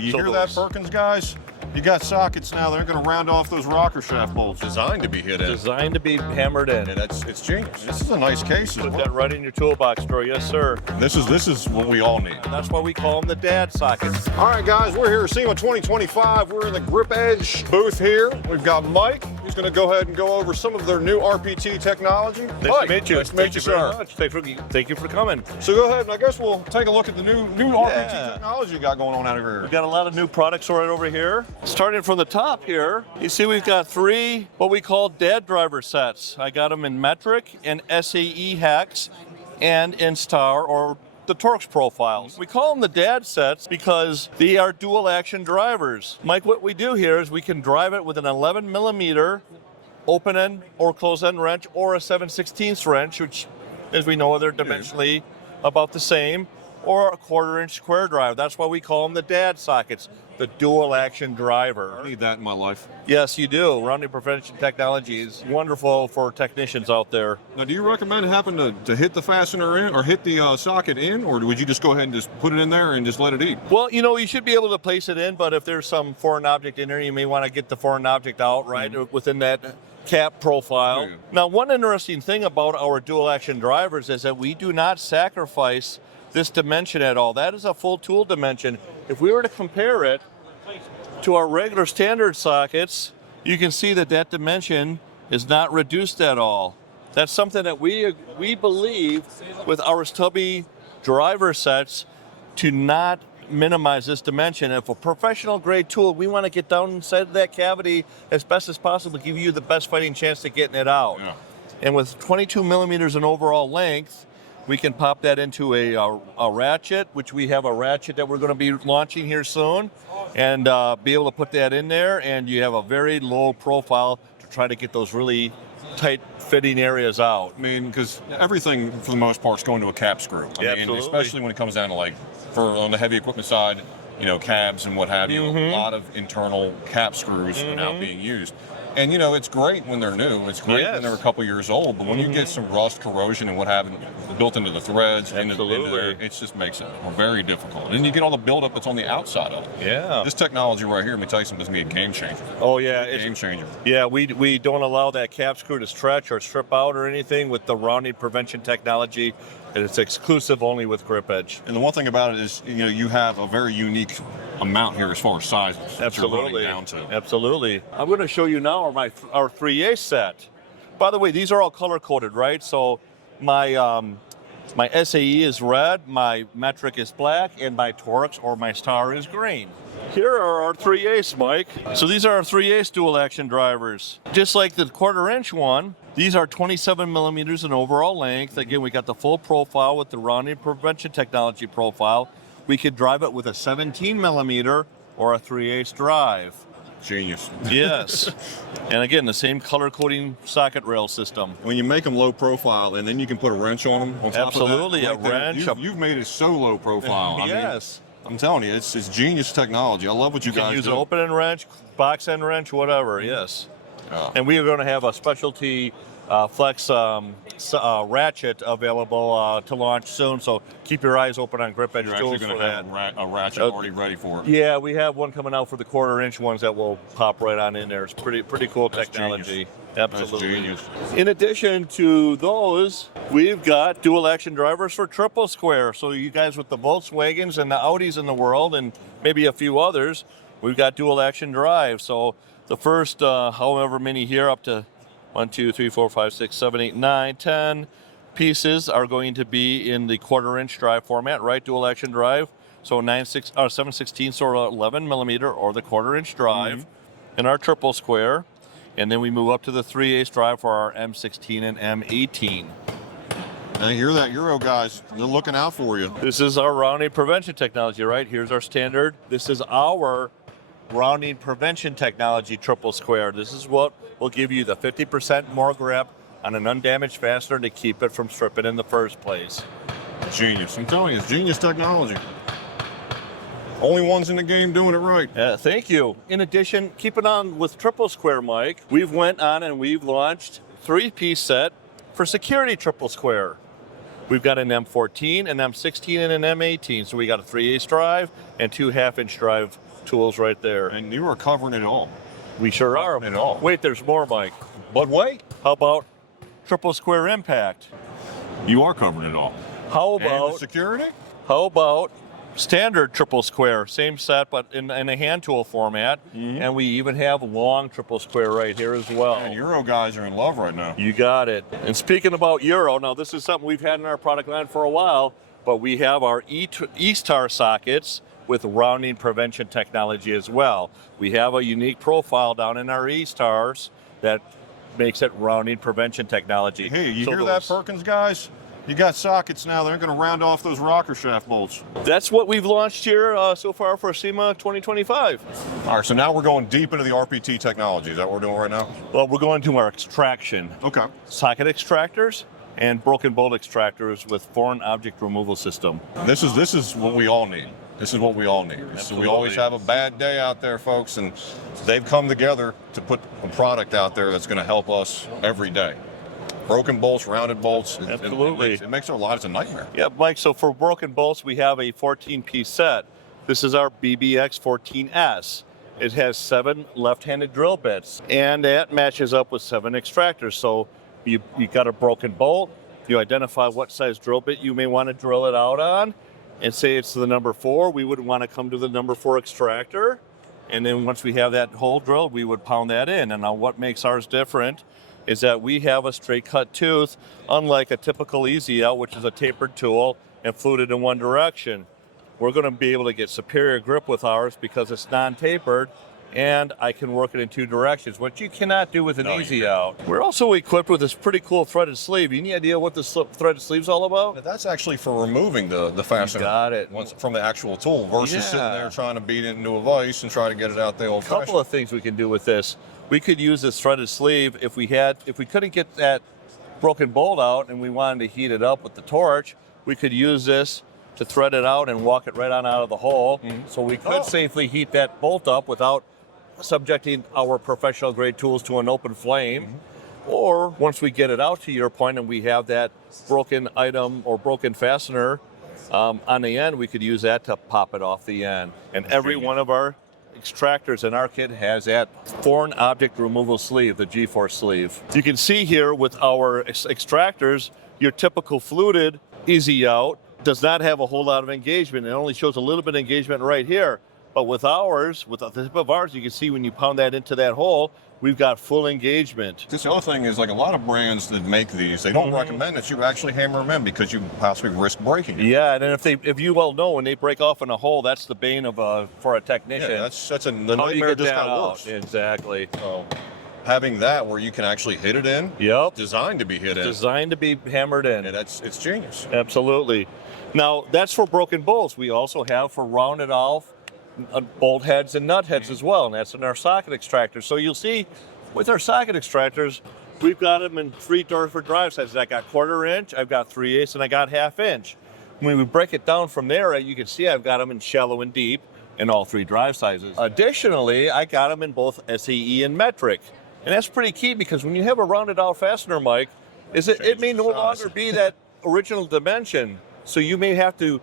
You hear that, Perkins, guys? You got sockets now. They're going to round off those rocker shaft bolts. Designed to be hit in. Designed to be hammered in. And it's genius. This is a nice case. Put that right in your toolbox drawer. Yes, sir. This is what we all need. And that's why we call them the dad sockets. All right, guys, we're here at SEMA 2025. We're in the GripEdge booth here. We've got Mike. He's going to go ahead and go over some of their new RPT technology. Nice to meet you. Nice to meet you, very sir. much. Thank you for coming. So go ahead, and I guess we'll take a look at the new RPT technology you got going on out here. We've got a lot of new products right over here. Starting from the top here, you see we've got 3 what we call dad driver sets. I got them in metric, in SAE hex, and in star or the Torx profiles. We call them the dad sets because they are dual action drivers. Mike, what we do here is we can drive it with an 11 millimeter open end or close end wrench or a 7/16 wrench, which, as we know, they're dimensionally about the same, or a 1/4 inch square drive. That's why we call them the dad sockets, the dual action driver. I need that in my life. Yes, you do. Rounding prevention technology is wonderful for technicians out there. Now, do you recommend having to hit the fastener in or hit the socket in, or would you just go ahead and just put it in there and just let it eat? Well, you know, you should be able to place it in, but if there's some foreign object in there, you may want to get the foreign object out, right, within that cap profile. Yeah. Now, one interesting thing about our dual action drivers is that we do not sacrifice this dimension at all. That is a full tool dimension. If we were to compare it to our regular standard sockets, you can see that that dimension is not reduced at all. That's something that we believe with our stubby driver sets to not minimize this dimension. If a professional grade tool, we want to get down inside of that cavity as best as possible, give you the best fighting chance to getting it out. Yeah. And with 22 millimeters in overall length, we can pop that into a ratchet, which we have a ratchet that we're going to be launching here soon, and be able to put that in there, and you have a very low profile to try to get those really tight fitting areas out. I mean, because everything for the most part is going to a cap screw. I mean, Absolutely. especially when it comes down to on the heavy equipment side, you know, cabs and what have you, a lot of internal cap screws are now being used. And, you know, it's great when they're new. It's great when they're a couple years old. But when you get some rust, corrosion, and what have you built into the threads, into there, it just makes it very difficult. And you get all the buildup that's on the outside of it. Yeah. This technology right here, let me tell you something, is going to be a game changer. Oh, yeah. Game changer. Yeah, we don't allow that cap screw to stretch or strip out or anything with the rounding prevention technology. And it's exclusive only with GripEdge. And the one thing about it is, you know, you have a very unique amount here as far as sizes. Absolutely. Down to. Absolutely. I'm going to show you now our 3A set. By the way, these are all color coded, right? So my SAE is red, my metric is black, and my Torx or my star is green. Here are our 3A's, Mike. So these are our 3A's dual action drivers. Just like the 1/4 inch one, these are 27 millimeters in overall length. Again, we got the full profile with the rounding prevention technology profile. We could drive it with a 17 millimeter or a 3/8 drive. Genius. Yes. And again, the same color coding socket rail system. When you make them low profile and then you can put a wrench on them on top Absolutely, of that, a wrench. You've made it so low profile. I mean, Yes. I'm telling you, it's genius technology. I love what you You can guys use do. an open end wrench, box end wrench, whatever, yes. And we are going to have a specialty flex ratchet available to launch soon, so keep your eyes open on GripEdge You're tools actually for going to that. have a ratchet already ready for it. Yeah, we have one coming out for the 1/4 inch ones that will pop right on in there. It's pretty cool That's technology. genius. Absolutely. That's genius. In addition to those, we've got dual action drivers for triple square. So you guys with the Volkswagens and the Audis in the world, and maybe a few others, we've got dual action drive. So the first, however many here, up to 1, 2, 3, 4, 5, 6, 7, 8, 9, 10 pieces are going to be in the 1/4 inch drive format, right? Dual action drive. So 7/16 or 11 millimeter or the 1/4 inch drive in our triple square. And then we move up to the 3/8 drive for our M16 and M18. Now, hear that, Euro guys. They're looking out for you. This is our rounding prevention technology, right? Here's our standard. This is our rounding prevention technology triple square. This is what will give you the 50% more grip on an undamaged fastener to keep it from stripping in the first place. Genius. I'm telling you, it's genius technology. Only ones in the game doing it right. Thank you. In addition, keep it on with triple square, Mike. We've went on and we've launched 3-piece set for security triple square. We've got an M14, an M16, and an M18. So we got a 3/8 drive and 2 1/2 inch drive tools right there. And you are covering it all. We sure are. Covering it all. Wait, there's more, Mike. But wait, How about triple square impact? you are covering it all. How And the about security? standard triple square, same set but in a hand tool format, and we even have long triple square right here as well. And Euro guys are in love right now. You got it. And speaking about Euro, now this is something we've had in our product line for a while, but we have our E-Star sockets with rounding prevention technology as well. We have a unique profile down in our E-Stars that makes it rounding prevention technology. Hey, you So hear that, those- Perkins guys? You got sockets now. They're going to round off those rocker shaft bolts. That's what we've launched here so far for SEMA 2025. All right, so now we're going deep into the RPT technology. Is that what we're doing right now? Well, we're going to our extraction. Okay. Socket extractors and broken bolt extractors with foreign object removal system. This is what we all need. This is what we all need. So we always have a bad day out there, folks, and they've come together to put a product out there that's going to help us every day. Broken bolts, rounded bolts. Absolutely. It makes our lives a nightmare. Yeah, Mike, so for broken bolts, we have a 14-piece set. This is our BBX 14S. It has 7 left-handed drill bits, and that matches up with 7 extractors. So you got a broken bolt, you identify what size drill bit you may want to drill it out on, and say it's the number 4, we would want to come to the number 4 extractor. And then once we have that hole drilled, we would pound that in. And now what makes ours different is that we have a straight cut tooth, unlike a typical Easy Out, which is a tapered tool and fluted in one direction. We're going to be able to get superior grip with ours because it's non-tapered, and I can work it in 2 directions, which you cannot do with an Easy Out. We're also equipped with this pretty cool threaded sleeve. Any idea what this threaded sleeve's all about? That's actually for removing the fastener. got it. From the actual tool versus sitting there trying to beat it into a vise and try to get it out the old fashioned. Couple of things we can do with this. We could use this threaded sleeve if we couldn't get that broken bolt out and we wanted to heat it up with the torch. We could use this to thread it out and walk it right on out of the hole. So we could safely heat that bolt up without subjecting our professional grade tools to an open flame. Or once we get it out, to your point, and we have that broken item or broken fastener on the end, we could use that to pop it off the end. And every one of our extractors in our kit has that foreign object removal sleeve, the G-Force sleeve. You can see here with our extractors, your typical fluted Easy Out does not have a whole lot of engagement. It only shows a little bit of engagement right here. But with ours, with the tip of ours, you can see when you pound that into that hole, we've got full engagement. This other thing is, like, a lot of brands that make these, they don't recommend that you actually hammer them in because you possibly risk breaking it. Yeah, and if you well know, when they break off in a hole, that's the bane of for a technician. Yeah, the How do you nightmare get just that got out? worse. Exactly. So having that where you can actually hit it in, Yep. designed to be hit in, Designed to be hammered in. and it's genius. Absolutely. Now, that's for broken bolts. We also have for rounded off bolt heads and nut heads as well, and that's in our socket extractors. So you'll see with our socket extractors, we've got them in 3 different drive sizes. I got 1/4 inch, I've got 3/8, and I got 1/2 inch. When we break it down from there, you can see I've got them in shallow and deep in all 3 drive sizes. Additionally, I got them in both SEE and metric. And that's pretty key because when you have a rounded out fastener, Mike, it may no longer be that original dimension. So you may have to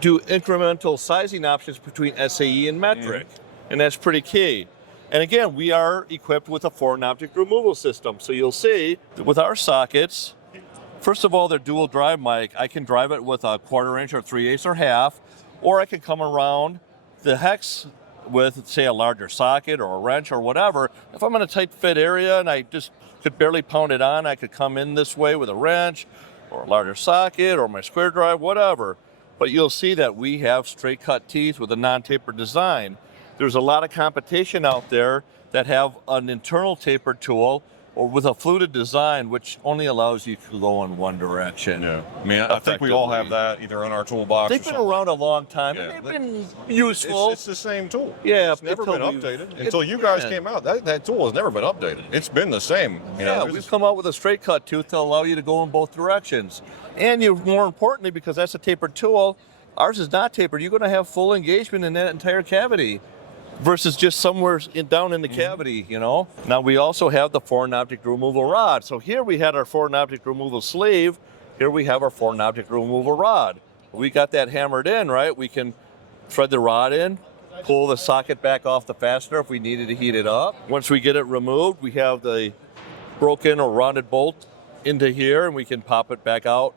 do incremental sizing options between SAE and metric, and that's pretty key. And again, we are equipped with a foreign object removal system. So you'll see that with our sockets, first of all, they're dual drive, Mike. I can drive it with a 1/4 inch or 3/8 or 1/2, or I can come around the hex with, say, a larger socket or a wrench or whatever. If I'm in a tight fit area and I just could barely pound it on, I could come in this way with a wrench or a larger socket or my square drive, whatever. But you'll see that we have straight cut teeth with a non-tapered design. There's a lot of competition out there that have an internal tapered tool or with a fluted design, which only allows you to go in one direction. Yeah, I mean, I think we all have that either in our toolbox. They've been around a long time, Yeah. and they've been useful. It's the same tool. Yeah, It's never been until updated. Until you guys came out, that tool has never been updated. It's been the same. You know, Yeah, there's we've come out with a straight cut tooth to allow you to go in both directions. And more importantly, because that's a tapered tool, ours is not tapered. You're going to have full engagement in that entire cavity versus just somewhere down in the cavity, you know. Now we also have the foreign object removal rod. So here we had our foreign object removal sleeve. Here we have our foreign object removal rod. We got that hammered in, right? We can thread the rod in, pull the socket back off the fastener if we needed to heat it up. Once we get it removed, we have the broken or rounded bolt into here, and we can pop it back out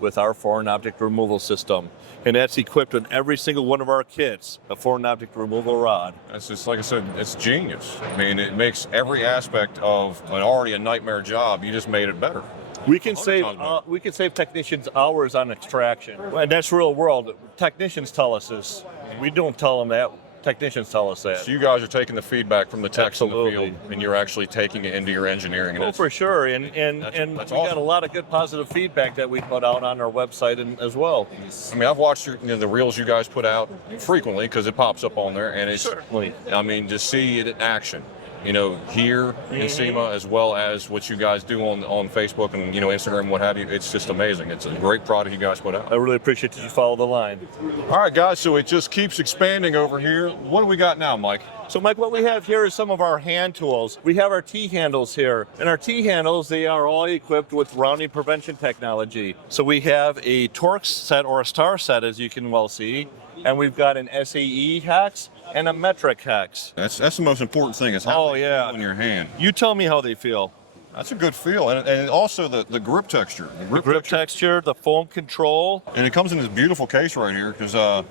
with our foreign object removal system. And that's equipped in every single one of our kits, a foreign object removal rod. That's just, like I said, it's genius. I mean, it makes every aspect of an already a nightmare job, you just made it better. We can save technicians hours on extraction, and that's real world. Technicians tell us this. We don't tell them that. Technicians tell us that. So you guys are taking the feedback from the techs in the Absolutely. field, and you're actually taking it into your engineering. And Oh, for sure, and that's we got awesome. a lot of good positive feedback that we put out on our website as well. I mean, I've watched the reels you guys put out frequently because it pops up on there, and it's. Certainly. I mean, to see it in action. Here in SEMA, as well as what you guys do on Facebook and Instagram, what have you. It's just amazing. It's a great product you guys put out. I really appreciate that you follow the line. All right, guys. So it just keeps expanding over here. What do we got now, Mike? So, Mike, what we have here is some of our hand tools. We have our T-handles here. And our T-handles, they are all equipped with rounding prevention technology. So we have a Torx set or a star set, as you can well see. And we've got an SAE hex and a metric hex. That's the most important thing is how they feel in your hand. You tell me how they feel. That's a good feel, and also the grip texture. The Grip texture, the foam control. And it comes in this beautiful case right here because,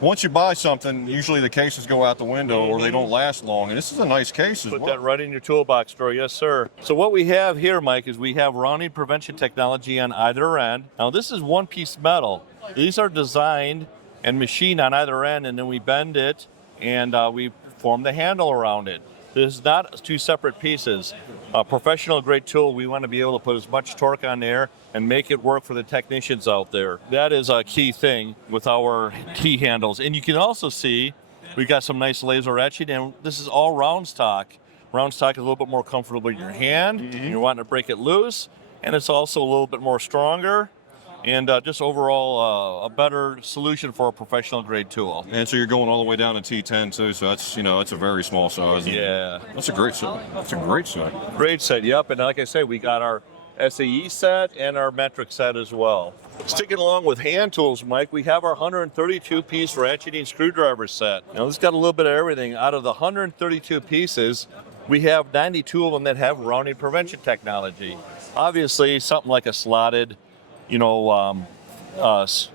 once you buy something, usually the cases go out the window or they don't last long. And this is a nice case as Put well. that right in your toolbox drawer, yes, sir. So what we have here, Mike, is we have rounding prevention technology on either end. Now, this is one-piece metal. These are designed and machined on either end, and then we bend it and we form the handle around it. This is not two separate pieces. A professional grade tool, we want to be able to put as much torque on there and make it work for the technicians out there. That is a key thing with our T-handles. And you can also see we got some nice laser etching, and this is all round stock. Round stock is a little bit more comfortable in your hand. You're wanting to break it loose, and it's also a little bit more stronger. And just overall, a better solution for a professional grade tool. And so you're going all the way down to T10 too, so that's a very small size. Yeah. That's a great set. That's a great set. Great set, yep. And like I say, we got our SAE set and our metric set as well. Sticking along with hand tools, Mike, we have our 132-piece ratcheting screwdriver set. Now, this got a little bit of everything. Out of the 132 pieces, we have 92 of them that have rounding prevention technology. Obviously, something like a slotted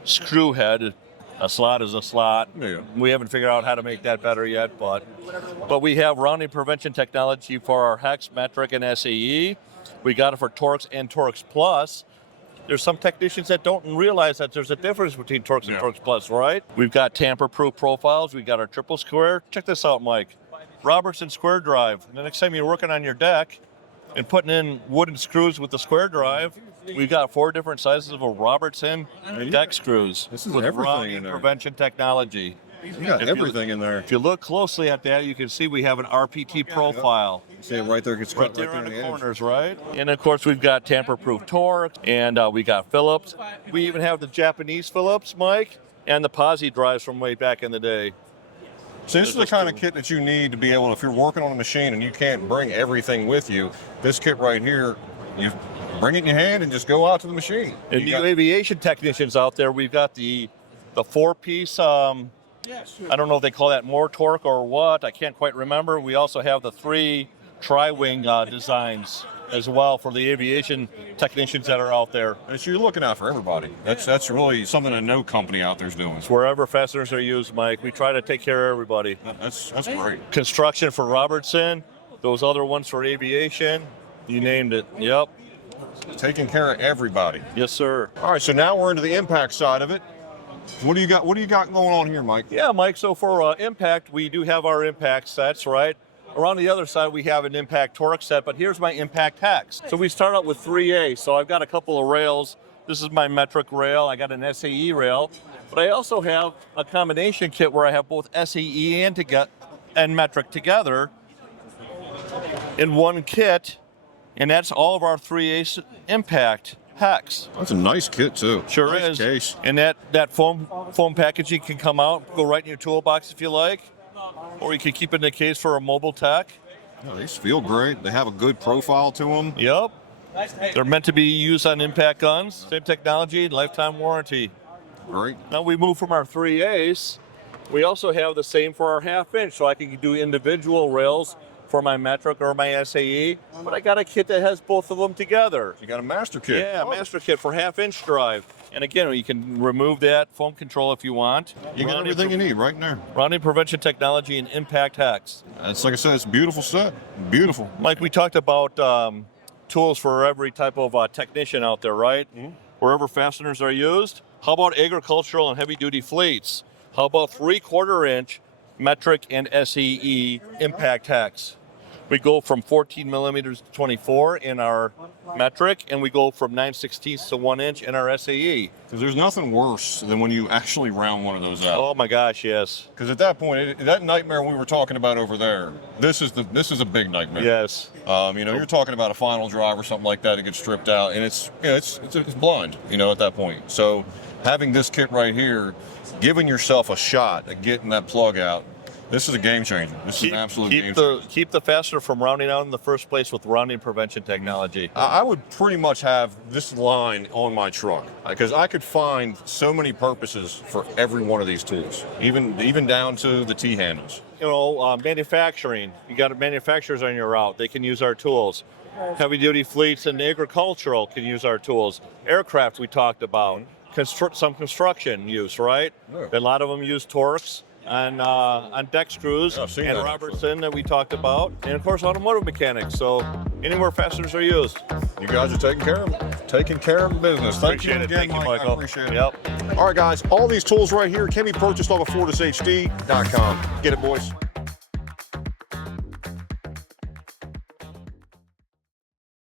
screw head. A slot is a slot. Yeah. We haven't figured out how to make that better yet, but we have rounding prevention technology for our hex, metric, and SAE. We got it for Torx and Torx Plus. There's some technicians that don't realize that there's a difference between Torx and Torx Plus, right? We've got tamper-proof profiles. We've got our triple square. Check this out, Mike. Robertson square drive. The next time you're working on your deck and putting in wooden screws with the square drive, we've got 4 different sizes of a Robertson deck screws. This is with everything rounding in there. prevention technology. You got everything in there. If you look closely at that, you can see we have an RPT profile. See it right there. It's Right there on the corners, right? And of course, we've got tamper-proof Torx, and we got Phillips. We even have the Japanese Phillips, Mike, and the Posi drives from way back in the day. So this is the kind of kit that you need to be able, if you're working on a machine and you can't bring everything with you, this kit right here, you bring it in your hand and just go out to the machine. And you aviation technicians out there, we've got the 4-piece, I don't know if they call that more torque or what, I can't quite remember. We also have the 3 tri-wing designs as well for the aviation technicians that are out there. And so you're looking out for everybody. That's really something that no company out there is doing. Wherever fasteners are used, Mike, we try to take care of everybody. That's great. Construction for Robertson, those other ones for aviation, you named it. Yep. Taking care of everybody. Yes, sir. All right, so now we're into the impact side of it. What do you got going on here, Mike? Yeah, Mike, so for impact, we do have our impact sets, right? Around the other side, we have an impact Torx set, but here's my impact hex. So we start out with 3A, so I've got a couple of rails. This is my metric rail. I got an SAE rail, but I also have a combination kit where I have both SAE and metric together in one kit, and that's all of our 3A impact hex. That's a nice kit too. Sure nice is. Case. And that foam packaging can come out, go right in your toolbox if you like, or you can keep it in a case for a mobile tech. Yeah, these feel great. They have a good profile to them. Yep. They're meant to be used on impact guns. Same technology, lifetime warranty. Great. Now we move from our 3As We also have the same for our 1/2 inch, so I can do individual rails for my metric or my SAE, but I got a kit that has both of them together. You got a master kit. Yeah, master kit for 1/2 inch drive. And again, you can remove that foam control if you want. You got everything you need right in there. Rounding prevention technology and impact hex. It's like I said, it's a beautiful set. Beautiful. Mike, we talked about tools for every type of technician out there, right? Wherever fasteners are used. How about agricultural and heavy duty fleets? How about 3/4 inch metric and SEE impact hex? We go from 14 millimeters to 24 in our metric, and we go from 9/16 to 1 inch in our SAE. Because there's nothing worse than when you actually round one of those out. Oh my gosh, yes. Because at that point, that nightmare we were talking about over there, this is a big nightmare. Yes. You know, you're talking about a final drive or something like that. It gets stripped out, and it's blind. You know, at that point. So having this kit right here, giving yourself a shot at getting that plug out. This is a game changer. This is an absolute game changer. Keep the fastener from rounding out in the first place with rounding prevention technology. I would pretty much have this line on my truck because I could find so many purposes for every one of these tools, even down to the T-handles. You know, manufacturing. You got manufacturers on your route. They can use our tools. Heavy duty fleets and agricultural can use our tools. Aircraft we talked about. Some construction use, right? Yeah. A lot of them use Torx on deck screws and Robertson that we talked about, and of course automotive mechanics. So anywhere fasteners are used. You guys are taking care of business. Thank you again, Thank you, Michael. I appreciate it. All right, guys. All these tools right here can be purchased off of FortisHD.com. Get it, boys.